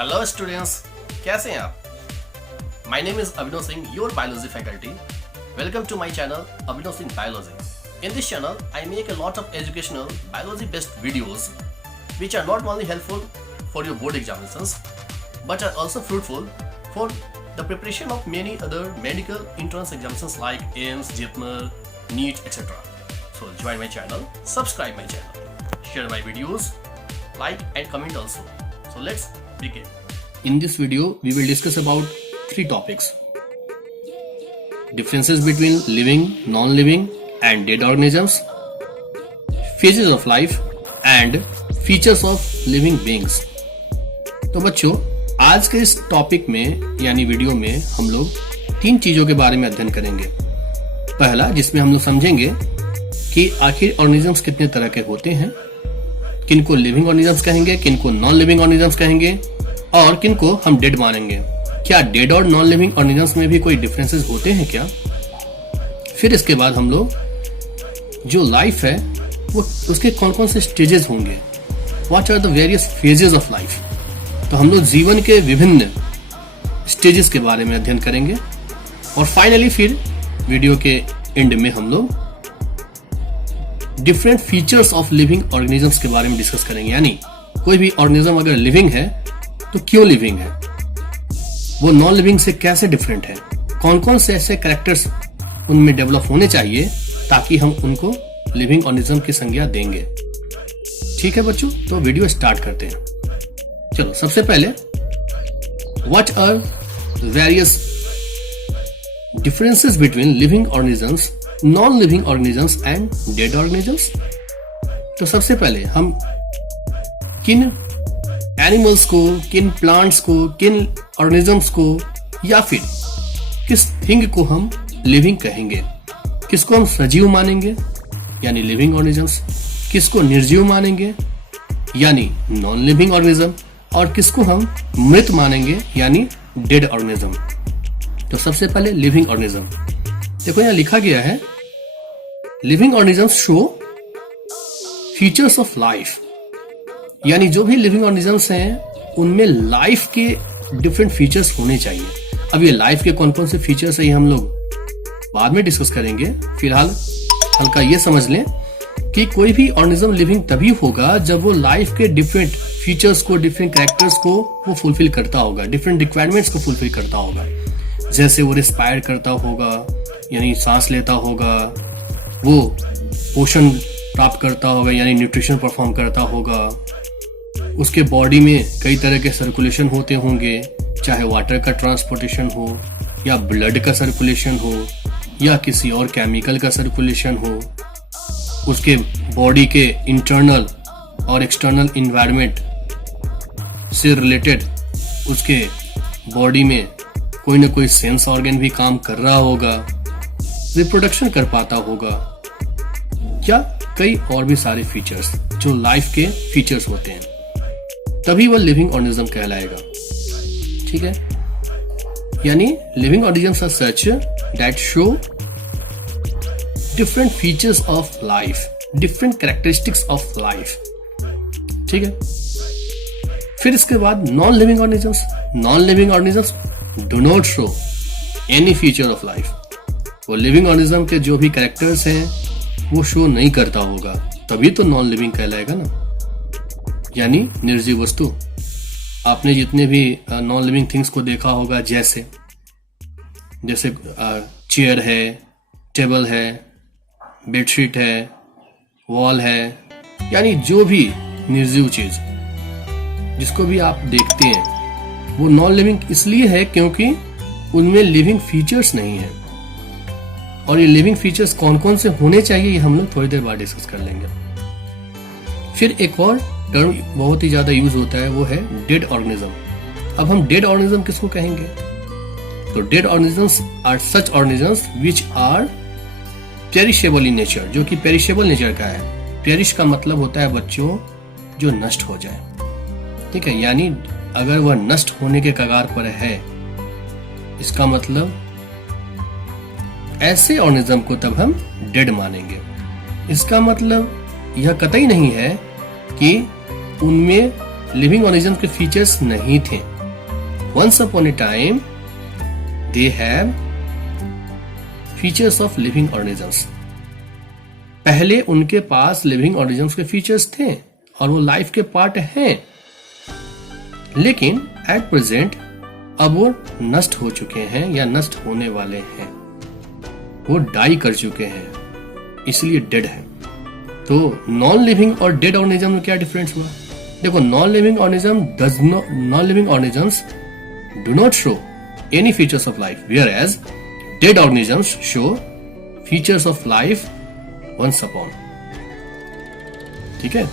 Hello students, कैसे हैं आप? My name is Abhinav Singh, your biology faculty. Welcome to my channel Abhinav Singh biology. In this channel, I make a lot of educational biology-based videos which are not only helpful for your board examinations but are also fruitful for the preparation of many other medical entrance examinations like AIIMS, JEEPMER, NEET, etc. So join my channel, subscribe my channel, share my videos, like and comment also. So let's begin. In this video, we will discuss about 3 topics: differences between living, non-living and dead organisms, phases of life and features of living beings. तो बच्चों, आज के इस topic में यानी video में हम लोग 3 चीजों के बारे में अध्ययन करेंगे. पहला, जिसमें हम लोग समझेंगे कि आखिर ऑर्गेनिजम्स कितने तरह के होते हैं, किनको लिविंग ऑर्गेनिजम्स कहेंगे, किनको नॉन लिविंग ऑर्गेनिजम्स कहेंगे और किनको हम डेड मानेंगे. क्या डेड और नॉन लिविंग ऑर्गेनिजम्स में भी कोई डिफरेंसेस होते हैं क्या? फिर इसके बाद हम लोग जो लाइफ है वो उसके कौन कौन से स्टेजेस होंगे, what are the various phases of life. तो हम लोग जीवन के विभिन्न स्टेजेस के बारे में अध्ययन करेंगे और फाइनली फिर वीडियो के एंड में हम लोग different features of living organisms के बारे में डिस्कस करेंगे. यानी कोई भी ऑर्गेनिज्म अगर लिविंग है तो क्यों लिविंग है, वो नॉन लिविंग से कैसे डिफरेंट है, कौन कौन से ऐसे कैरेक्टर्स उनमें डेवलप होने चाहिए ताकि हम उनको लिविंग ऑर्गेनिज्म की संज्ञा देंगे. ठीक है बच्चों, तो वीडियो स्टार्ट करते हैं. चलो, सबसे पहले what are various differences between living organisms, non living organisms and dead organisms. तो सबसे पहले हम किन एनिमल्स को, किन प्लांट्स को, किन ऑर्गेनिजम्स को या फिर किस थिंग को हम लिविंग कहेंगे. किसको हम सजीव मानेंगे यानी लिविंग ऑर्गेनिजम्स, किसको निर्जीव मानेंगे यानी नॉन लिविंग ऑर्गेनिज्म और किसको हम मृत मानेंगे यानी डेड ऑर्गेनिज्म. तो सबसे पहले लिविंग ऑर्गेनिज्म. देखो यहां लिखा गया है living organisms show features of life. यानी जो भी लिविंग ऑर्गेनिजम्स हैं उनमें लाइफ के डिफरेंट फीचर्स होने चाहिए. अब ये लाइफ के कौन कौन से फीचर्स है ये हम लोग बाद में डिस्कस करेंगे. फिलहाल हल्का ये समझ लें कि कोई भी ऑर्गेनिज्म लिविंग तभी होगा जब वो लाइफ के डिफरेंट फीचर्स को, डिफरेंट कैरेक्टर्स को वो फुलफिल करता होगा, डिफरेंट रिक्वायरमेंट्स को फुलफिल करता होगा. जैसे वो रिस्पायर करता होगा यानी सांस लेता होगा, वो पोषण प्राप्त करता होगा यानी न्यूट्रिशन परफॉर्म करता होगा, उसके बॉडी में कई तरह के सर्कुलेशन होते होंगे, चाहे वाटर का ट्रांसपोर्टेशन हो या ब्लड का सर्कुलेशन हो या किसी और केमिकल का सर्कुलेशन हो. उसके बॉडी के इंटरनल और एक्सटर्नल इन्वायरमेंट से रिलेटेड उसके बॉडी में कोई ना कोई सेंस ऑर्गन भी काम कर रहा होगा, रिप्रोडक्शन कर पाता होगा या कई और भी सारे फीचर्स जो लाइफ के फीचर्स होते हैं, तभी वह लिविंग ऑर्गेनिज्म कहलाएगा. ठीक है, यानी living organisms are such that show different features of life, different characteristics of life. ठीक है, फिर इसके बाद non living organisms. Non living organisms do not show any feature of life. वो लिविंग ऑर्गेनिज्म के जो भी कैरेक्टर्स हैं वो शो नहीं करता होगा, तभी तो नॉन लिविंग कहलाएगा ना, यानी निर्जीव वस्तु. आपने जितने भी नॉन लिविंग थिंग्स को देखा होगा, जैसे चेयर है, टेबल है, बेडशीट है, वॉल है, यानी जो भी निर्जीव चीज जिसको भी आप देखते हैं वो नॉन लिविंग इसलिए है क्योंकि उनमें लिविंग फीचर्स नहीं है. और ये लिविंग फीचर्स कौन कौन से होने चाहिए ये हम लोग थोड़ी देर बाद डिस्कस कर लेंगे. फिर एक और टर्म बहुत ही ज्यादा यूज होता है, वो है डेड ऑर्गेनिज्म. अब हम डेड ऑर्गेनिज्म किसको कहेंगे? तो dead organisms are such organisms which are perishable in nature, जो कि पेरिशेबल नेचर का है. पेरिश का मतलब होता है बच्चों जो नष्ट हो जाए. ठीक है, यानी अगर वह नष्ट होने के कगार पर है, इसका मतलब ऐसे ऑर्गेनिज्म को तब हम डेड मानेंगे. इसका मतलब यह कतई नहीं है कि उनमें लिविंग ऑर्गेनिज्म के फीचर्स नहीं थे। Once upon a time they have features of living organisms. पहले उनके पास लिविंग ऑर्गेनिजम्स के फीचर्स थे और वो लाइफ के पार्ट हैं, लेकिन एट प्रेजेंट अब वो नष्ट हो चुके हैं या नष्ट होने वाले हैं, वो डाई कर चुके हैं, इसलिए डेड है। तो नॉन लिविंग और डेड ऑर्गेनिज्म में क्या डिफरेंस हुआ? देखो, non living organisms do not show any features of life, whereas dead organisms show features of life once upon. ठीक है,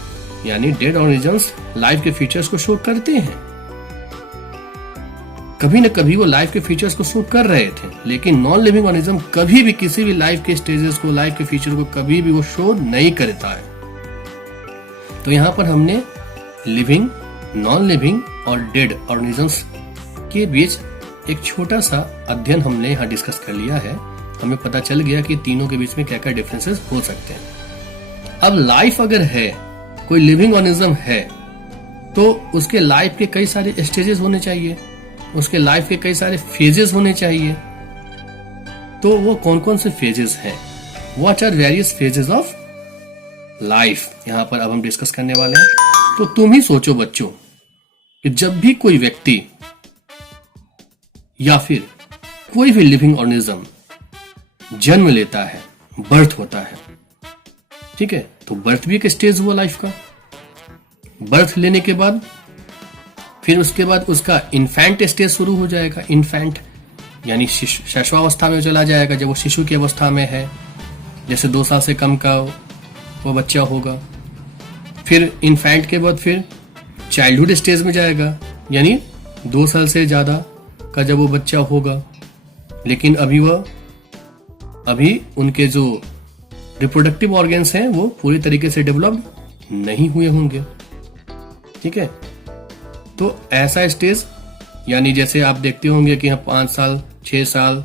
यानी डेड ऑर्गेनिजम्स लाइफ के फीचर्स को शो करते हैं, कभी न कभी वो लाइफ के फीचर्स को शो कर रहे थे, लेकिन नॉन लिविंग ऑर्गेनिज्म कभी भी किसी भी लाइफ के स्टेजेस को, लाइफ के फीचर को कभी भी वो शो नहीं करता है। तो यहां पर हमने लिविंग, नॉन लिविंग और डेड ऑर्गेनिजम्स के बीच एक छोटा सा अध्ययन हमने यहां डिस्कस कर लिया है। हमें पता चल गया कि तीनों के बीच में क्या क्या डिफरेंसेस हो सकते हैं। अब लाइफ अगर है, कोई लिविंग ऑर्गेनिज्म है, तो उसके लाइफ के कई सारे स्टेजेस होने चाहिए, उसके लाइफ के कई सारे फेजेस होने चाहिए। तो वो कौन कौन से फेजेस हैं? What are various phases of life, यहां पर अब हम डिस्कस करने वाले हैं। तो तुम ही सोचो बच्चों कि जब भी कोई व्यक्ति या फिर कोई भी लिविंग ऑर्गेनिज्म जन्म लेता है, बर्थ होता है, ठीक है, तो बर्थ भी एक स्टेज हुआ लाइफ का। बर्थ लेने के बाद फिर उसके बाद उसका इन्फेंट स्टेज शुरू हो जाएगा। इन्फेंट यानी शिशुअवस्था में चला जाएगा, जब वो शिशु की अवस्था में है, जैसे 2 साल से कम का वो बच्चा होगा। फिर इन्फेंट के बाद फिर चाइल्डहुड स्टेज में जाएगा, यानी 2 साल से ज्यादा का जब वो बच्चा होगा, लेकिन अभी उनके जो रिप्रोडक्टिव ऑर्गन्स हैं वो पूरी तरीके से डेवलप नहीं हुए होंगे। ठीक है, तो ऐसा स्टेज, यानी जैसे आप देखते होंगे कि 5 साल, 6 साल,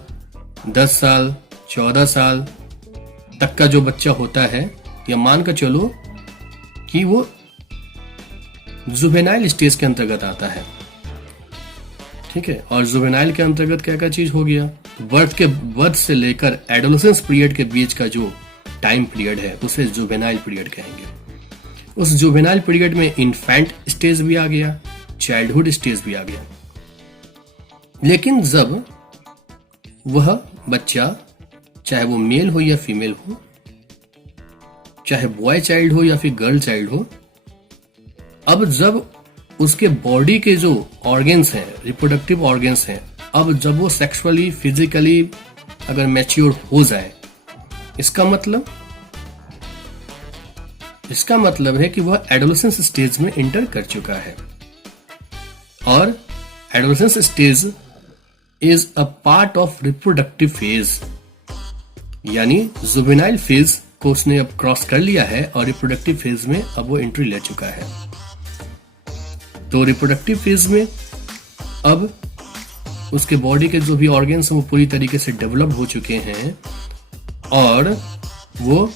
10 साल, 14 साल तक का जो बच्चा होता है, या मान कर चलो कि वो जुवेनाइल स्टेज के अंतर्गत आता है। ठीक है, और जुवेनाइल के अंतर्गत क्या क्या चीज हो गया? बर्थ से लेकर एडोलेसेंस पीरियड के बीच का जो टाइम पीरियड है उसे जुवेनाइल पीरियड कहेंगे। उस जुवेनाइल पीरियड में इन्फेंट स्टेज भी आ गया, चाइल्डहुड स्टेज भी आ गया। लेकिन जब वह बच्चा, चाहे वो मेल हो या फीमेल हो, चाहे बॉय चाइल्ड हो या फिर गर्ल चाइल्ड हो, अब जब उसके बॉडी के जो ऑर्गन्स हैं, रिप्रोडक्टिव ऑर्गन्स हैं, अब जब वो सेक्सुअली, फिजिकली अगर मैच्योर हो जाए, इसका मतलब है कि वह एडोलेसेंस स्टेज में एंटर कर चुका है। और adolescence stage is a part of reproductive phase, यानी जुवेनाइल फेज को उसने अब क्रॉस कर लिया है और रिप्रोडक्टिव फेज में अब वो एंट्री ले चुका है। तो रिप्रोडक्टिव फेज में अब उसके बॉडी के जो भी ऑर्गन्स हैं वो पूरी तरीके से डेवलप हो चुके हैं, और वो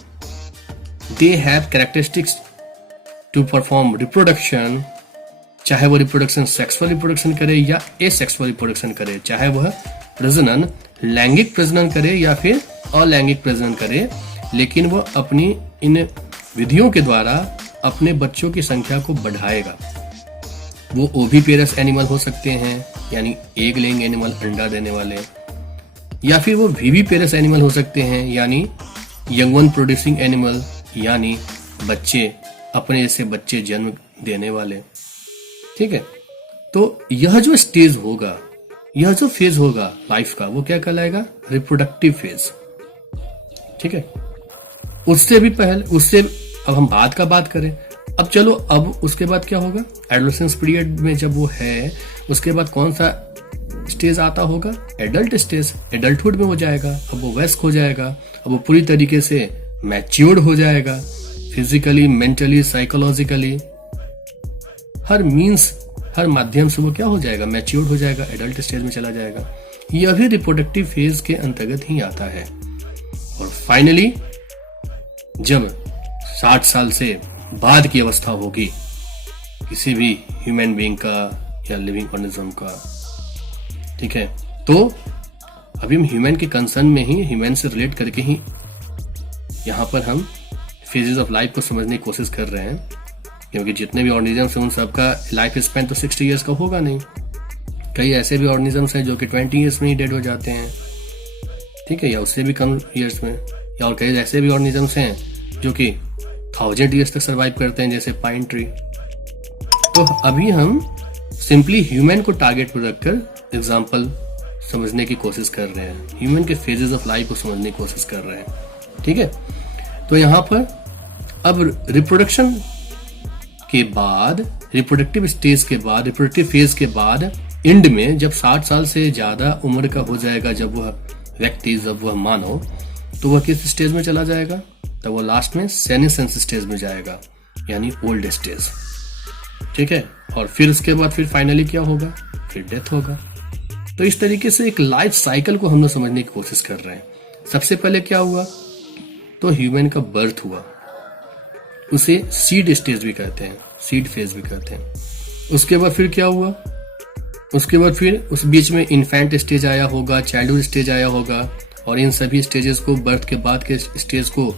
they have characteristics to perform reproduction, चाहे वो रिप्रोडक्शन सेक्सुअल रिप्रोडक्शन करे या एसेक्सुअल रिप्रोडक्शन करे, चाहे वह प्रजनन लैंगिक प्रजनन करे या फिर अलैंगिक प्रजनन करे, लेकिन वह अपनी इन विधियों के द्वारा अपने बच्चों की संख्या को बढ़ाएगा। वो ओविपेरस एनिमल हो सकते हैं, यानी एग लेइंग एनिमल, अंडा देने वाले, या फिर वो विविपेरस एनिमल हो सकते हैं, यानी यंग वन प्रोड्यूसिंग एनिमल, यानी बच्चे, अपने जैसे बच्चे जन्म देने वाले। ठीक है, तो यह जो स्टेज होगा, यह जो फेज होगा लाइफ का, वो क्या कहलाएगा? Reproductive phase. ठीक है, उससे भी पहले, उससे अब हम बात करें, अब चलो, अब उसके बाद क्या होगा? एडोलेसेंस पीरियड में जब वो है, उसके बाद कौन सा स्टेज आता होगा? Adult stage. एडल्टहुड में हो जाएगा, अब वो वयस्क हो जाएगा, अब वो पूरी तरीके से मैच्योर्ड हो जाएगा, फिजिकली, मेंटली, साइकोलॉजिकली, हर माध्यम से वो क्या हो जाएगा? मैच्योर्ड हो जाएगा, एडल्ट स्टेज में चला जाएगा। यह भी रिप्रोडक्टिव फेज के अंतर्गत ही आता है। और फाइनली जब 60 साल से बाद की अवस्था होगी, किसी भी ह्यूमन बीइंग का या लिविंग ऑर्गेनिज्म का। ठीक है, तो अभी हम ह्यूमन के कंसर्न में ही, ह्यूमन से रिलेट करके ही यहाँ पर हम फेजेस ऑफ लाइफ को समझने की कोशिश कर रहे हैं, क्योंकि जितने भी ऑर्गेनिजम्स हैं उन सबका लाइफ स्पैन तो 60 ईयर्स का होगा नहीं। कई ऐसे भी ऑर्गेनिजम्स हैं जो कि 20 ईयर्स में ही डेड हो जाते हैं, ठीक है, या उससे भी कम ईयर्स में। या और कई ऐसे भी ऑर्गेनिजम्स हैं जो कि 1000 ईयर्स तक सर्वाइव करते हैं, जैसे पाइन ट्री। तो अभी हम सिंपली ह्यूमन को टारगेट पर रखकर एग्जाम्पल समझने की कोशिश कर रहे हैं, ह्यूमन के फेजेस ऑफ लाइफ को समझने की कोशिश कर रहे हैं। ठीक है, तो यहाँ पर अब रिप्रोडक्शन के बाद, रिप्रोडक्टिव स्टेज के बाद, रिप्रोडक्टिव फेज के बाद एंड में जब 60 साल से ज्यादा उम्र का हो जाएगा, जब वह व्यक्ति, जब वह मानव, तो वह किस स्टेज में चला जाएगा? तो वह लास्ट में सेनेसेंस स्टेज में जाएगा, यानी ओल्ड स्टेज। ठीक है, और फिर उसके बाद फिर फाइनली क्या होगा? फिर डेथ होगा। तो इस तरीके से एक लाइफ साइकिल को हम लोग समझने की कोशिश कर रहे हैं। सबसे पहले क्या हुआ? तो ह्यूमन का बर्थ हुआ, उसे सीड स्टेज भी कहते हैं, सीड फेज भी कहते हैं। उसके बाद फिर क्या हुआ? उसके बाद फिर उस बीच में इन्फेंट स्टेज आया होगा, चाइल्डहुड स्टेज आया होगा, और इन सभी स्टेजेस को, बर्थ के बाद के स्टेज को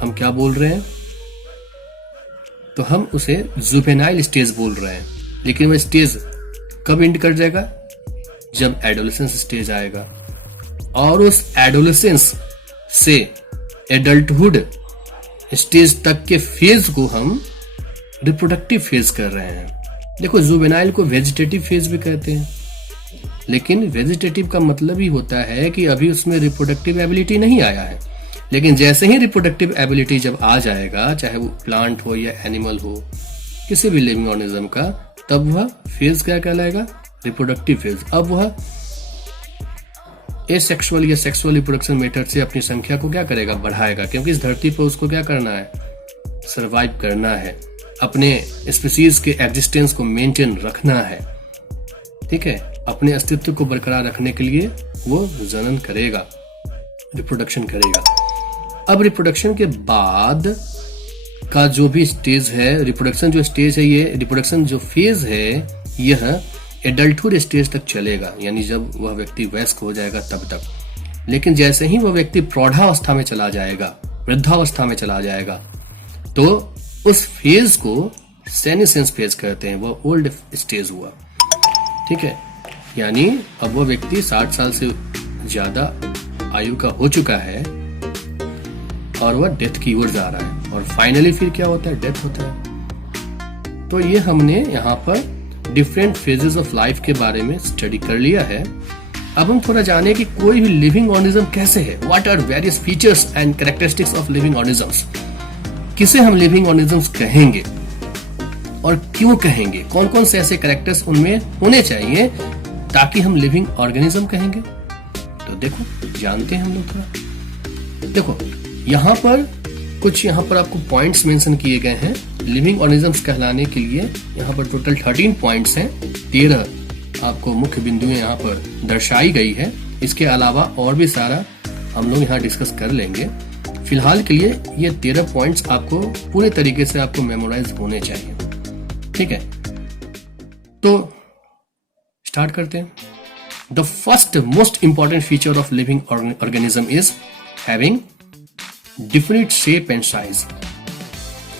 हम क्या बोल रहे हैं? तो हम उसे जुवेनाइल स्टेज बोल रहे हैं। लेकिन वह स्टेज कब एंड कर जाएगा? जब एडोलेसेंस स्टेज आएगा, और उस एडोलेसेंस से एडल्टहुड स्टेज तक के फेज को हम रिप्रोडक्टिव फेज कर रहे हैं। देखो, जुवेनाइल को वेजिटेटिव फेज भी कहते हैं, लेकिन वेजिटेटिव का मतलब ही होता है कि अभी उसमें रिप्रोडक्टिव एबिलिटी नहीं आया है। लेकिन जैसे ही रिप्रोडक्टिव एबिलिटी जब आ जाएगा, चाहे वो प्लांट हो या एनिमल हो, किसी भी लिविंग ऑर्गेनिज्म का, तब वह फेज क्या कहलाएगा? Reproductive phase. अब वह एसेक्सुअल या सेक्सुअल रिप्रोडक्शन मेथड से अपनी संख्या को क्या करेगा? बढ़ाएगा, क्योंकि इस धरती पर उसको क्या करना है? सरवाइव करना है, अपने स्पीसीज के एग्जिस्टेंस को मेंटेन रखना है। ठीक है, अपने अस्तित्व को बरकरार रखने के लिए वो जनन करेगा, रिप्रोडक्शन करेगा। अब रिप्रोडक्शन के बाद का जो भी स्टेज है, रिप्रोडक्शन जो स्टेज है, ये रिप्रोडक्शन जो फेज है, यह एडल्टहुड स्टेज तक चलेगा, यानी जब वह व्यक्ति वयस्क हो जाएगा तब तक। लेकिन जैसे ही वह व्यक्ति प्रौढ़ावस्था में चला जाएगा, वृद्धावस्था में चला जाएगा, तो उस फेज को सेनेसेंस फेज कहते हैं, वह ओल्ड स्टेज हुआ। ठीक है, यानी अब वह व्यक्ति 60 साल से ज्यादा आयु का हो चुका है और वह डेथ की ओर जा रहा है, और फाइनली फिर क्या होता है? डेथ होता है। तो ये हमने यहाँ पर डिफरेंट फेजेस ऑफ लाइफ के बारे में स्टडी कर लिया है। अब हम थोड़ा जाने कि कोई भी लिविंग ऑर्गेनिज्म कैसे है, what are various features and characteristics of living organisms. किसे हम लिविंग ऑर्गेनिजम्स कहेंगे और क्यों कहेंगे? कौन कौन से ऐसे कैरेक्टर्स उनमें होने चाहिए ताकि हम लिविंग ऑर्गेनिज्म कहेंगे? तो देखो, जानते हैं हम लोग थोड़ा। देखो, यहाँ पर कुछ आपको पॉइंट्स मेंशन किए गए हैं लिविंग ऑर्गेनिजम्स कहलाने के लिए। यहाँ पर टोटल 13 पॉइंट्स हैं, 13 आपको मुख्य बिंदुएं यहाँ पर दर्शाई गई है। इसके अलावा और भी सारा हम लोग यहाँ डिस्कस कर लेंगे। फिलहाल के लिए ये 13 पॉइंट्स आपको पूरे तरीके से आपको मेमोराइज होने चाहिए। ठीक है, तो स्टार्ट करते हैं। The first most important feature of living organism is having different shape and size.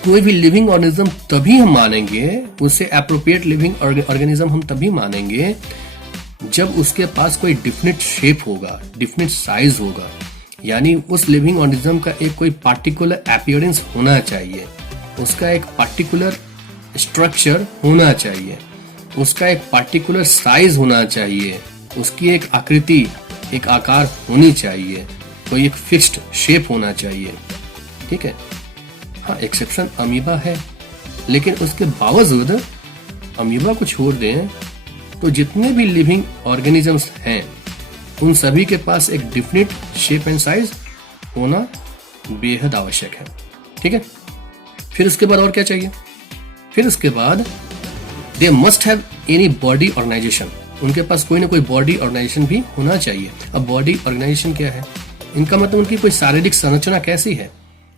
कोई भी लिविंग ऑर्गेनिज्म तभी हम मानेंगे, उसे एप्रोप्रिएट लिविंग ऑर्गेनिज्म हम तभी मानेंगे जब उसके पास कोई डिफरेंट शेप होगा, डिफरेंट साइज होगा। यानी उस लिविंग ऑर्गेनिज्म का एक कोई पार्टिकुलर अपीयरेंस होना चाहिए, उसका एक पार्टिकुलर स्ट्रक्चर होना चाहिए, उसका एक पार्टिकुलर साइज होना चाहिए, उसकी एक आकृति, एक आकार होनी चाहिए, कोई एक फिक्स्ड शेप होना चाहिए। ठीक है, हाँ, एक्सेप्शन अमीबा है, लेकिन उसके बावजूद अमीबा को छोड़ दें तो जितने भी लिविंग ऑर्गेनिजम्स हैं उन सभी के पास एक डिफरेंट शेप एंड साइज होना बेहद आवश्यक है। ठीक है, फिर उसके बाद और क्या चाहिए? फिर उसके बाद they must have any body organisation. उनके पास कोई ना कोई बॉडी ऑर्गेनाइजेशन भी होना चाहिए। अब बॉडी ऑर्गेनाइजेशन क्या है? इनका मतलब उनकी कोई शारीरिक संरचना कैसी है?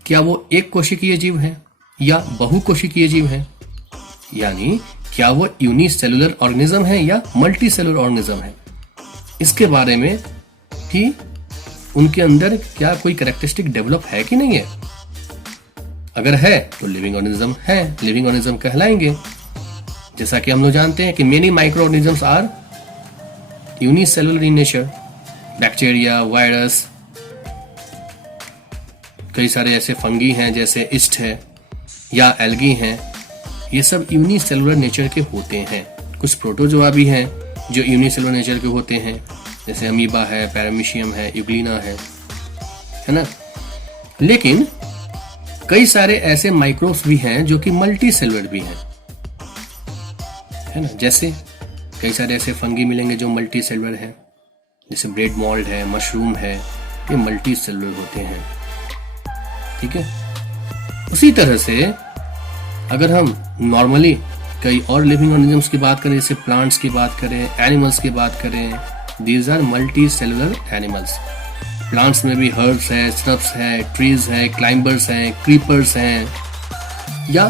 क्या वो एक कोशिकीय जीव है या बहुकोशिकीय जीव है? यानी क्या वो यूनिसेलुलर ऑर्गेनिज्म है या मल्टी सेलुलर ऑर्गेनिज्म है, इसके बारे में कि उनके अंदर क्या कोई कैरेक्टरिस्टिक डेवलप है कि नहीं है। अगर है तो लिविंग ऑर्गेनिज्म है, लिविंग ऑर्गेनिज्म कहलाएंगे। जैसा कि हम लोग जानते हैं कि many micro organisms are unicellular in nature, bacteria, virus, कई सारे ऐसे फंगी हैं जैसे ईस्ट है या एल्गी हैं, ये सब यूनिसेलुलर नेचर के होते हैं। कुछ प्रोटोजोआ भी हैं जो यूनिसेलुलर नेचर के होते हैं, जैसे अमीबा है, पैरामीशियम है, यूग्लिना है ना। लेकिन कई सारे ऐसे माइक्रोब्स भी हैं जो कि मल्टी सेलुलर भी हैं, है ना। जैसे कई सारे ऐसे फंगी मिलेंगे जो मल्टी सेलुलर हैं, जैसे ब्रेड मोल्ड है, मशरूम है, ये मल्टी सेलुलर होते हैं, ठीक है। उसी तरह से अगर हम नॉर्मली कई और लिविंग ऑर्गेनिजम्स की बात करें, जैसे प्लांट्स की बात करें, एनिमल्स की बात करें, these are multi cellular animals. Plants में भी हर्ब्स है, श्रब्स है, ट्रीज है, क्लाइंबर्स हैं, क्रीपर्स हैं, या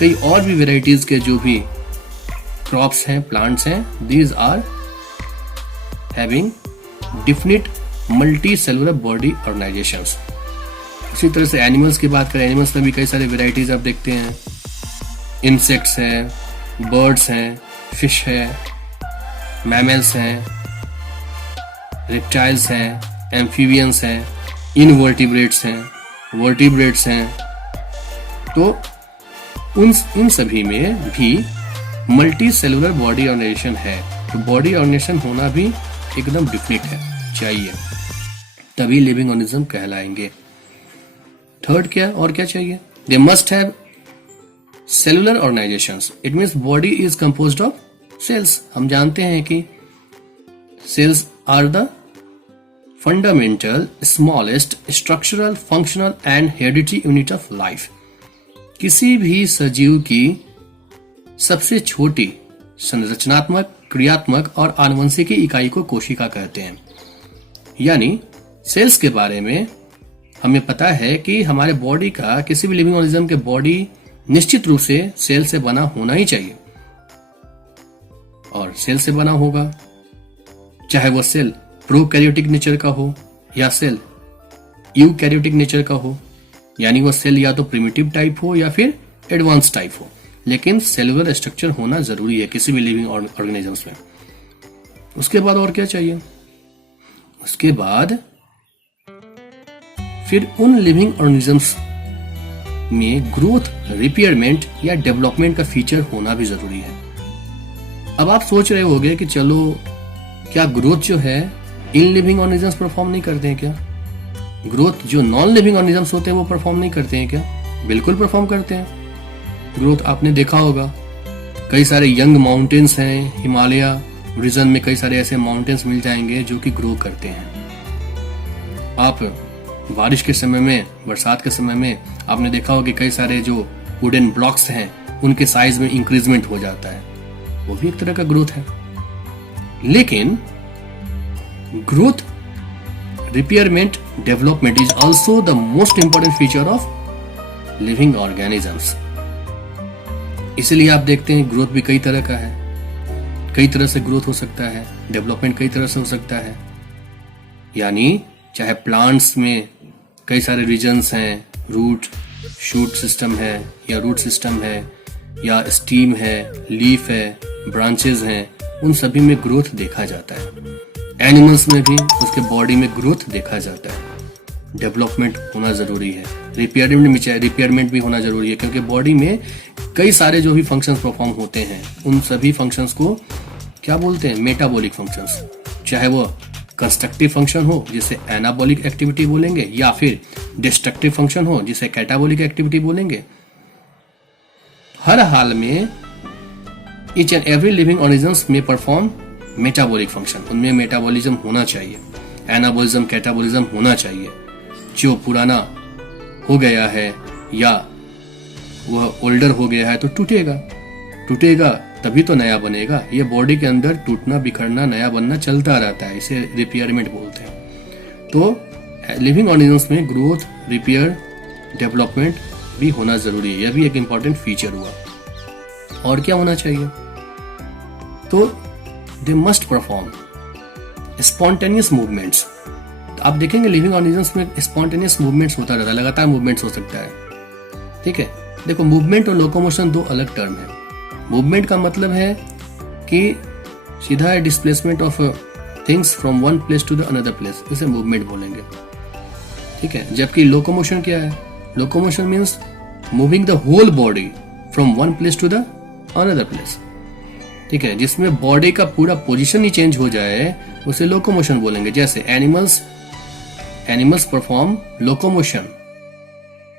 कई और भी वेराइटीज के जो भी क्रॉप्स हैं, प्लांट्स हैं, these are having definite multi cellular body organisations. उसी तरह से एनिमल्स की बात करें, एनिमल्स में भी कई सारे वेराइटीज आप देखते हैं, इंसेक्ट्स हैं, बर्ड्स हैं, फिश है, मैमल्स हैं, रेप्टाइल्स हैं, एम्फीबियंस हैं, इनवर्टिब्रेट्स हैं, वर्टिब्रेट्स हैं। तो इन सभी में भी मल्टी सेलुलर बॉडी ऑर्गेनाइजेशन है। तो बॉडी ऑर्गेनाइजेशन होना भी एकदम डिफिनिट है, चाहिए, तभी लिविंग ऑर्गेनिज्म कहलाएंगे। थर्ड क्या और क्या चाहिए? They must have cellular organisations. It means body is composed of cells. हम जानते हैं कि cells are the fundamental, smallest, structural, functional and hereditary unit of life. किसी भी सजीव की सबसे छोटी संरचनात्मक, क्रियात्मक और आनुवंशिकी इकाई को कोशिका कहते हैं। यानी सेल्स के बारे में हमें पता है कि हमारे बॉडी का, किसी भी लिविंग ऑर्गेनिज्म के बॉडी निश्चित रूप से सेल से बना होना ही चाहिए, और सेल से बना होगा, चाहे वो सेल प्रोकैरियोटिक नेचर का हो या सेल यूकैरियोटिक नेचर का हो। यानी वो सेल या तो प्रिमिटिव टाइप हो या फिर एडवांस टाइप हो, लेकिन सेलुलर स्ट्रक्चर होना जरूरी है किसी भी लिविंग ऑर्गेनिजम्स में। उसके बाद और क्या चाहिए? उसके बाद फिर उन लिविंग ऑर्गेनिजम्स में ग्रोथ, रिपेयरमेंट या डेवलपमेंट का फीचर होना भी जरूरी है। अब आप सोच रहे होंगे कि चलो, क्या ग्रोथ जो है इन लिविंग ऑर्गेनिजम्स परफॉर्म नहीं करते हैं क्या? ग्रोथ जो नॉन लिविंग ऑर्गेनिजम्स होते हैं वो परफॉर्म नहीं करते हैं क्या? बिल्कुल परफॉर्म करते हैं ग्रोथ। आपने देखा होगा कई सारे यंग माउंटेन्स हैं, हिमालय रीजन में कई सारे ऐसे माउंटेन्स मिल जाएंगे जो कि ग्रो करते हैं। आप बारिश के समय में, बरसात के समय में आपने देखा होगा कि कई सारे जो वुडन ब्लॉक्स हैं उनके साइज में इंक्रीजमेंट हो जाता है, वो भी एक तरह का ग्रोथ है। लेकिन growth, repayment, development is also the most important feature of living organisms. इसलिए आप देखते हैं ग्रोथ भी कई तरह का है, कई तरह से ग्रोथ हो सकता है, डेवलपमेंट कई तरह से हो सकता है। यानी चाहे प्लांट्स में कई सारे रीजन्स हैं, रूट, शूट सिस्टम है या रूट सिस्टम है या स्टीम है, लीफ है, ब्रांचेस हैं, उन सभी में ग्रोथ देखा जाता है। एनिमल्स में भी उसके बॉडी में ग्रोथ देखा जाता है। डेवलपमेंट होना जरूरी है, रिपेयरमेंट भी होना जरूरी है, क्योंकि बॉडी में कई सारे जो भी फंक्शंस परफॉर्म होते हैं उन सभी फंक्शंस को क्या बोलते हैं? Metabolic functions. चाहे वो कंस्ट्रक्टिव फंक्शन हो जिसे एनाबॉलिक एक्टिविटी बोलेंगे, या फिर डिस्ट्रक्टिव फंक्शन हो जिसे कैटाबॉलिक एक्टिविटी बोलेंगे। हर हाल में each and every living organisms में परफॉर्म मेटाबॉलिक फंक्शन। उनमें मेटाबॉलिज्म होना चाहिए, एनाबॉलिज्म, कैटाबॉलिज्म होना चाहिए। जो पुराना हो गया है या वह ओल्डर हो गया है तो टूटेगा तभी तो नया बनेगा। ये बॉडी के अंदर टूटना, बिखरना, नया बनना चलता रहता है, इसे रिपेयरमेंट बोलते हैं। तो लिविंग ऑर्गेनिजम्स में ग्रोथ, रिपेयर, डेवलपमेंट भी होना जरूरी है। यह भी एक इंपॉर्टेंट फीचर हुआ। और क्या होना चाहिए? तो they must perform spontaneous movements. आप देखेंगे लिविंग ऑर्गेनिजम्स में स्पॉन्टेनियस मूवमेंट्स होता रहता है, लगातार मूवमेंट्स हो सकता है। ठीक है, देखो मूवमेंट और लोकोमोशन दो अलग टर्म है। मूवमेंट का मतलब है कि सीधा है displacement of things from one place to the another place, इसे मूवमेंट बोलेंगे। ठीक है, जबकि लोकोमोशन क्या है? Locomotion means moving the whole body from one place to the another place. ठीक है, जिसमें बॉडी का पूरा पोजीशन ही चेंज हो जाए उसे लोकोमोशन बोलेंगे। जैसे animals perform locomotion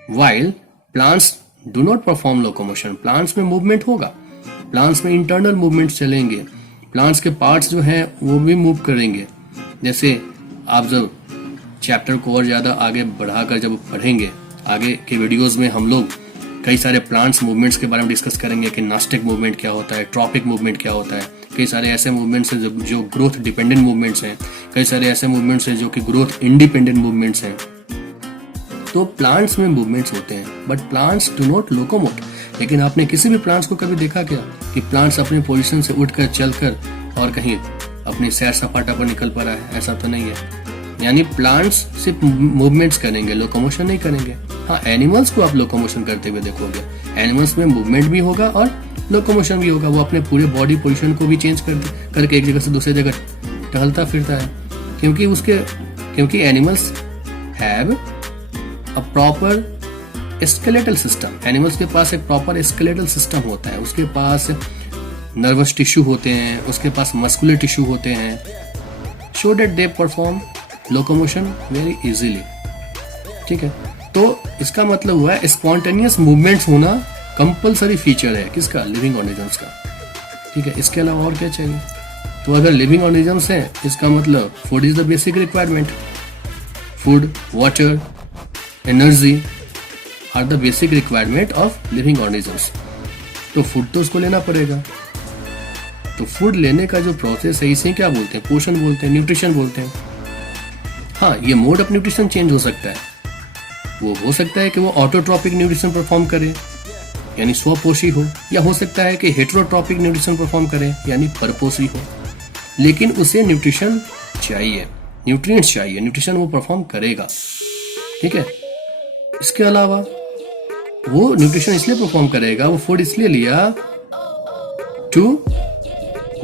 while plants do not perform locomotion. Plants में मूवमेंट होगा, प्लांट्स में इंटरनल मूवमेंट चलेंगे, प्लांट्स के पार्ट्स जो हैं वो भी मूव करेंगे। जैसे आप जब चैप्टर को और ज्यादा आगे बढ़ाकर जब पढ़ेंगे, आगे के वीडियोस में हम लोग कई सारे प्लांट्स मूवमेंट्स के बारे में डिस्कस करेंगे कि नास्टिक मूवमेंट क्या होता है, ट्रॉपिक मूवमेंट क्या होता है। कई सारे ऐसे मूवमेंट्स हैं जो ग्रोथ डिपेंडेंट मूवमेंट्स हैं, कई सारे ऐसे मूवमेंट्स हैं जो कि ग्रोथ इंडिपेंडेंट मूवमेंट्स हैं। तो प्लांट्स में मूवमेंट्स होते हैं, but plants do not locomote. लेकिन आपने किसी भी प्लांट्स को कभी देखा क्या कि प्लांट्स अपनी पोजीशन से उठकर चलकर और कहीं अपनी सैर सपाटा पर निकल पड़ा है? ऐसा तो नहीं है। यानी प्लांट्स सिर्फ मूवमेंट्स करेंगे, लोकोमोशन नहीं करेंगे। हाँ, एनिमल्स को आप लोकोमोशन करते हुए देखोगे। एनिमल्स में मूवमेंट भी होगा और लोकोमोशन भी होगा। वो अपने पूरे बॉडी पोजीशन को भी चेंज करके एक जगह से दूसरी जगह टहलता फिरता है, क्योंकि animals have a proper skeletal system. Animals के पास एक प्रॉपर स्केलेटल सिस्टम होता है, उसके पास नर्वस टिश्यू होते हैं, उसके पास मस्कुलर टिश्यू होते हैं, so that they perform locomotion very easily. ठीक है, तो इसका मतलब हुआ स्पॉन्टेनियस मूवमेंट्स होना कंपलसरी फीचर है किसका? लिविंग ऑर्गेनिजम्स का। ठीक है, इसके अलावा और क्या चाहिए? तो अगर लिविंग ऑर्गेनिजम्स हैं, इसका मतलब food is the basic requirement. Food, water, energy are the basic requirement of living organisms. तो फूड तो उसको लेना पड़ेगा। तो फूड लेने का जो प्रोसेस है इसे क्या बोलते हैं? पोषण बोलते हैं, न्यूट्रिशन बोलते हैं। हाँ, ये मोड ऑफ न्यूट्रिशन चेंज हो सकता है। वो हो सकता है कि वो ऑटोट्रॉपिक न्यूट्रिशन परफॉर्म करे यानी स्वपोषी हो, या हो सकता है कि हेटेरोट्रॉपिक न्यूट्रिशन परफॉर्म करे यानी परपोषी हो। लेकिन उसे न्यूट्रिशन चाहिए, न्यूट्रिएंट्स चाहिए, न्यूट्रिशन वो परफॉर्म करेगा। ठीक है, इसके अलावा वो न्यूट्रिशन इसलिए परफॉर्म करेगा, वो फूड इसलिए लिया टू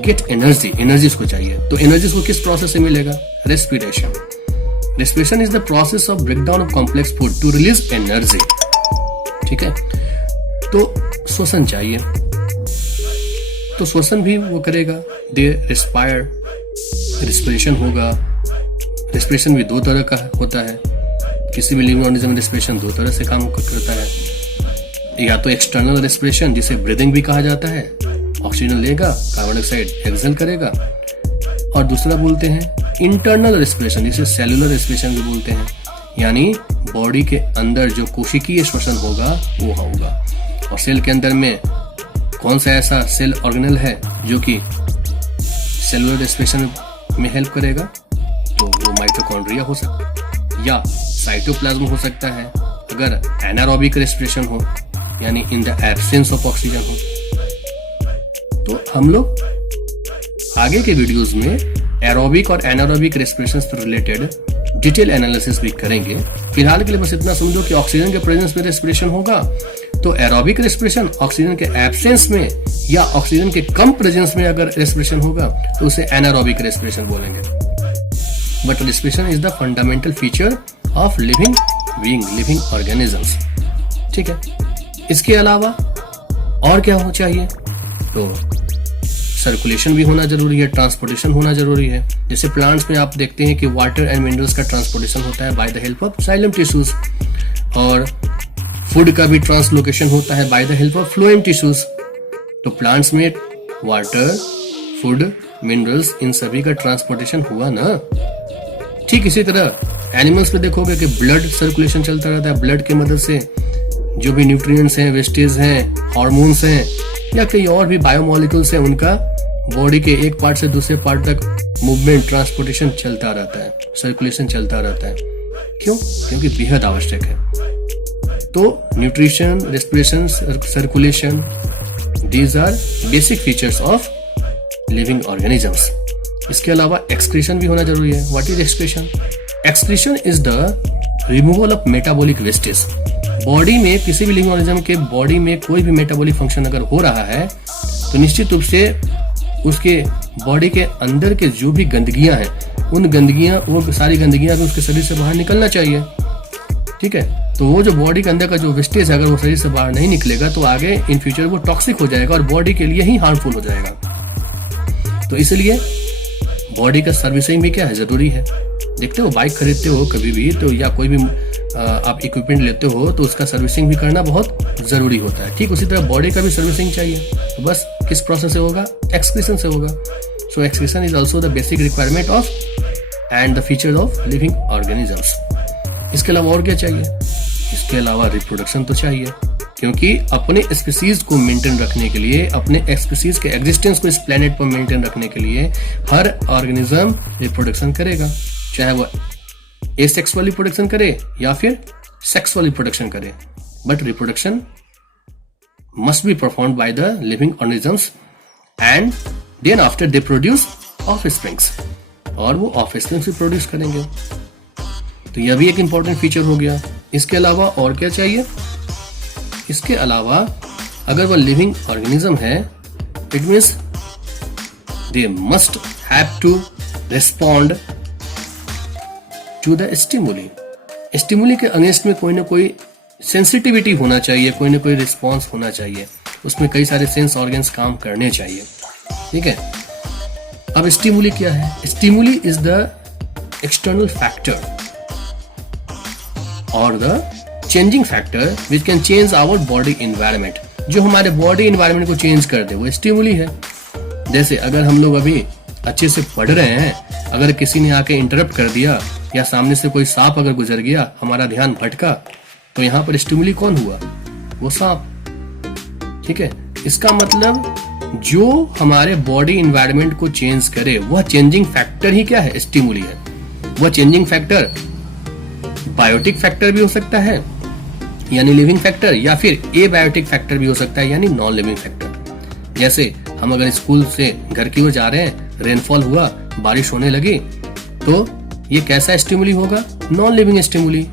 गेट एनर्जी उसको चाहिए। तो एनर्जी उसको किस प्रोसेस से मिलेगा? Respiration. Respiration is the process of breakdown of complex food to release energy. ठीक है, तो श्वसन चाहिए, तो श्वसन भी वो करेगा, दे रिस्पायर, रेस्पिरेशन होगा। रेस्पिरेशन भी दो तरह का होता है। किसी भी लिविंग ऑर्गेनिज्म में रेस्पिरेशन दो तरह से काम करता है। या तो एक्सटर्नल रेस्पिरेशन जिसे ब्रीदिंग भी कहा जाता है, ऑक्सीजन लेगा, कार्बन डाइऑक्साइड एक्सहेल करेगा। और दूसरा बोलते हैं इंटरनल रेस्पिरेशन जिसे सेलुलर रेस्पिरेशन भी बोलते हैं, यानी बॉडी के अंदर जो कोशिकीय श्वसन होगा वो होगा। और सेल के अंदर में कौन सा ऐसा सेल ऑर्गेनल है जो कि सेलुलर रेस्पिरेशन में हेल्प करेगा? तो वो माइटोकॉन्ड्रिया हो सकता है या साइटोप्लाज्म हो सकता है। अगर एनारोबिक रेस्पिरेशन हो यानी in the absence of oxygen हो। तो हम लोग आगे के वीडियोस में एरोबिक और एनारोबिक रेस्पिरेशन से रिलेटेड डिटेल एनालिसिस भी करेंगे। फिलहाल के लिए बस इतना समझो कि ऑक्सीजन के प्रेजेंस में रेस्पिरेशन होगा तो एरोबिक रेस्पिरेशन, ऑक्सीजन के एब्सेंस में या ऑक्सीजन के कम प्रेजेंस में अगर रेस्पिरेशन होगा तो उसे एनारोबिक रेस्पिरेशन बोलेंगे। But respiration is the fundamental feature of living being, living organisms. ठीक है, इसके अलावा और क्या हो चाहिए? तो सर्कुलेशन भी होना जरूरी है, ट्रांसपोर्टेशन होना जरूरी है। जैसे प्लांट्स में आप देखते हैं कि वाटर एंड मिनरल्स का ट्रांसपोर्टेशन होता है by the help of xylem tissues, और फूड का भी ट्रांसलोकेशन होता है by the help of phloem tissues. तो प्लांट्स में वाटर, फूड, मिनरल्स, इन सभी का ट्रांसपोर्टेशन हुआ ना। ठीक इसी तरह एनिमल्स में देखोगे कि ब्लड सर्कुलेशन चलता रहता है। ब्लड की मदद से जो भी न्यूट्रिएंट्स हैं, वेस्टेज हैं, हार्मोन्स हैं या कई और भी बायोमोलिक्यूल्स हैं, उनका बॉडी के एक पार्ट से दूसरे पार्ट तक मूवमेंट, ट्रांसपोर्टेशन चलता रहता है, सर्कुलेशन चलता रहता है। क्यों? क्योंकि बेहद आवश्यक है। तो nutrition, respiration, circulation, these are basic features of living organisms. इसके अलावा एक्सक्रीशन भी होना जरूरी है। What is excretion? Excretion is the removal of metabolic wastage. Body में किसी भी लिविंग ऑर्गेनिज्म के बॉडी में कोई भी मेटाबॉलिक फंक्शन अगर हो रहा है तो निश्चित रूप से उसके बॉडी के अंदर के जो भी गंदगियां हैं, वो सारी गंदगियां उसके शरीर से बाहर निकलना चाहिए। ठीक है, तो वो जो बॉडी के अंदर का जो वेस्टेज है अगर वो शरीर से बाहर नहीं निकलेगा तो आगे इन फ्यूचर वो टॉक्सिक हो जाएगा और बॉडी के लिए ही हार्मफुल हो जाएगा। तो इसलिए बॉडी का सर्विसिंग भी क्या है, जरूरी है। देखते हो बाइक खरीदते हो कभी भी तो, या कोई भी आप इक्विपमेंट लेते हो तो उसका सर्विसिंग भी करना बहुत जरूरी होता है। ठीक उसी तरह बॉडी का भी सर्विसिंग चाहिए। तो बस किस प्रोसेस से होगा? एक्सक्रीशन से होगा। So excretion is also the basic requirement of and the feature of living organisms. इसके अलावा और क्या चाहिए? इसके अलावा रिप्रोडक्शन तो चाहिए, क्योंकि अपने स्पीसीज को मेंटेन रखने के लिए, अपने स्पीसीज के एग्जिस्टेंस को इस प्लेनेट पर मेंटेन रखने के लिए हर ऑर्गेनिज्म रिप्रोडक्शन करेगा, चाहे वो एसेक्सुअल रिप्रोडक्शन करे या फिर सेक्सुअल रिप्रोडक्शन करे, but reproduction must be performed by the living organisms and then after they produce offsprings, और वो ऑफस्प्रिंग्स भी प्रोड्यूस करेंगे। तो यह भी एक इंपॉर्टेंट फीचर हो गया। इसके अलावा और क्या चाहिए? इसके अलावा अगर वह लिविंग ऑर्गेनिज्म है, it means they must have to respond to the stimuli. Stimuli के अगेंस्ट में कोई ना कोई सेंसिटिविटी होना चाहिए, कोई ना कोई रिस्पॉन्स होना चाहिए, उसमें कई सारे सेंस ऑर्गन्स काम करने चाहिए। ठीक है, अब स्टिमुली क्या है? Stimuli is the external factor or the changing factor which can change our body environment. जो हमारे बॉडी इन्वायरमेंट को चेंज कर दे वो स्टिमुली है। जैसे अगर हम लोग अभी अच्छे से पढ़ रहे हैं, अगर किसी ने आके इंटरप्ट कर दिया या सामने से कोई सांप अगर गुजर गया, हमारा ध्यान भटका, तो यहाँ पर स्टिमुली कौन हुआ? वो सांप। ठीक है, इसका मतलब जो हमारे बॉडी इन्वायरमेंट को चेंज करे वह चेंजिंग फैक्टर ही क्या है? स्टिमुली है। वह चेंजिंग फैक्टर बायोटिक फैक्टर भी हो सकता है यानी लिविंग फैक्टर, या फिर ए बायोटिक फैक्टर भी हो सकता है यानी नॉन लिविंग फैक्टर। जैसे हम अगर स्कूल से घर की ओर जा रहे हैं, रेनफॉल हुआ, बारिश होने लगी, तो ये कैसा स्टिमुली होगा? नॉन लिविंग स्टिमुली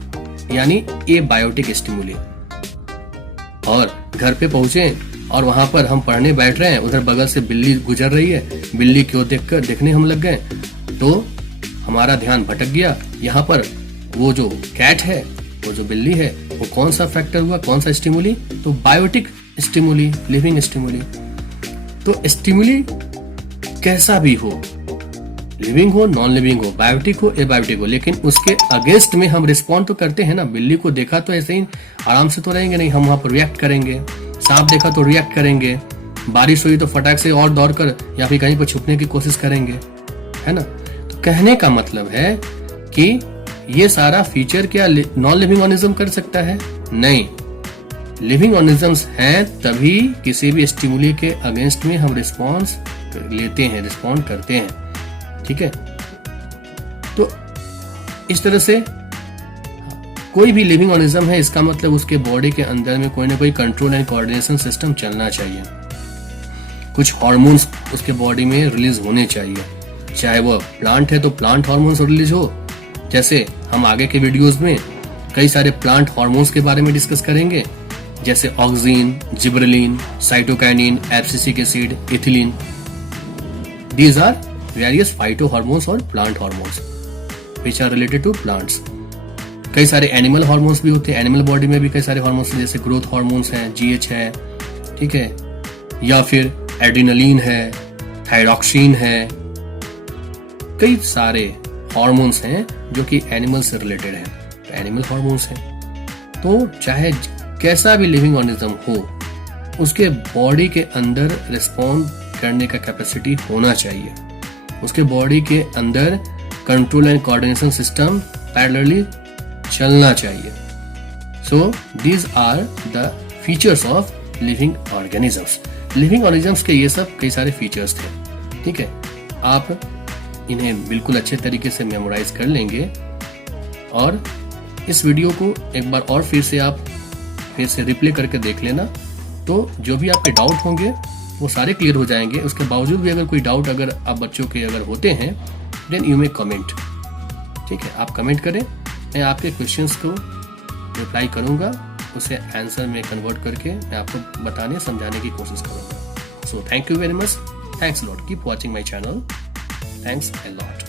यानी ए बायोटिक स्टिमुली। और घर पे पहुंचे और वहां पर हम पढ़ने बैठ रहे हैं, उधर बगल से बिल्ली गुजर रही है, बिल्ली की ओर देखने हम लग गए, तो हमारा ध्यान भटक गया। यहाँ पर वो जो कैट है, वो जो बिल्ली है, वो कौन सा फैक्टर हुआ, कौन सा स्टिमुली? तो बायोटिक स्टिमुली, लिविंग स्टिमुली। तो स्टिमुली कैसा भी हो, लिविंग हो, नॉन लिविंग हो, बायोटिक हो, एबायोटिक हो, लेकिन उसके अगेंस्ट में हम रिस्पॉन्ड तो करते हैं ना। बिल्ली को देखा तो ऐसे ही आराम से तो रहेंगे नहीं, हम वहां पर रिएक्ट करेंगे। सांप देखा तो रिएक्ट करेंगे, बारिश हुई तो फटाक से और दौड़ कर या फिर कहीं पर छुपने की कोशिश करेंगे, है ना। तो कहने का मतलब है कि ये सारा फीचर क्या नॉन लिविंग ऑर्गेनिज्म कर सकता है? नहीं, लिविंग ऑर्गेनिजम्स हैं तभी किसी भी स्टिमुली के अगेंस्ट में हम रिस्पॉन्स लेते हैं, रिस्पॉन्ड करते हैं। ठीक है, तो इस तरह से कोई भी लिविंग ऑर्गेनिज्म है, इसका मतलब उसके बॉडी के अंदर में कोई ना कोई कंट्रोल एंड कोऑर्डिनेशन सिस्टम चलना चाहिए। कुछ हार्मोन्स उसके बॉडी में रिलीज होने चाहिए, चाहे वो प्लांट है तो प्लांट हार्मोन्स रिलीज हो। जैसे हम आगे के वीडियोस में कई सारे प्लांट हार्मोन्स के बारे में डिस्कस करेंगे, जैसे auxin, gibberellin, cytokinin, abscisic acid, ethylene. These are various phyto hormones or plant hormones which are related to plants. कई सारे एनिमल हार्मोन्स भी होते हैं, एनिमल बॉडी में भी कई सारे हार्मोन्स जैसे ग्रोथ हार्मोन्स हैं, जीएच है, ठीक है, या फिर एड्रिनलिन है, थायरॉक्सिन है, कई सारे हार्मोन्स हैं जो कि एनिमल से रिलेटेड हैं, तो एनिमल हार्मोन्स हैं। तो चाहे कैसा भी लिविंग ऑर्गेनिज्म हो, उसके बॉडी के अंदर रिस्पॉन्ड करने का कैपेसिटी होना चाहिए, उसके बॉडी के अंदर control and coordination system parallelly चलना चाहिए। So these are the features of living organisms. Living organisms के ये सब कई सारे फीचर्स थे, ठीक है। आप इन्हें बिल्कुल अच्छे तरीके से मेमोराइज कर लेंगे और इस वीडियो को एक बार और फिर से रिप्ले करके देख लेना, तो जो भी आपके डाउट होंगे वो सारे क्लियर हो जाएंगे। उसके बावजूद भी अगर कोई डाउट अगर आप बच्चों के अगर होते हैं, देन यू मे कमेंट। ठीक है, आप कमेंट करें, मैं आपके क्वेश्चंस को रिप्लाई करूंगा, उसे आंसर में कन्वर्ट करके मैं आपको बताने समझाने की कोशिश करूंगा। So thank you very much, thanks a lot, keep watching my channel, thanks a lot.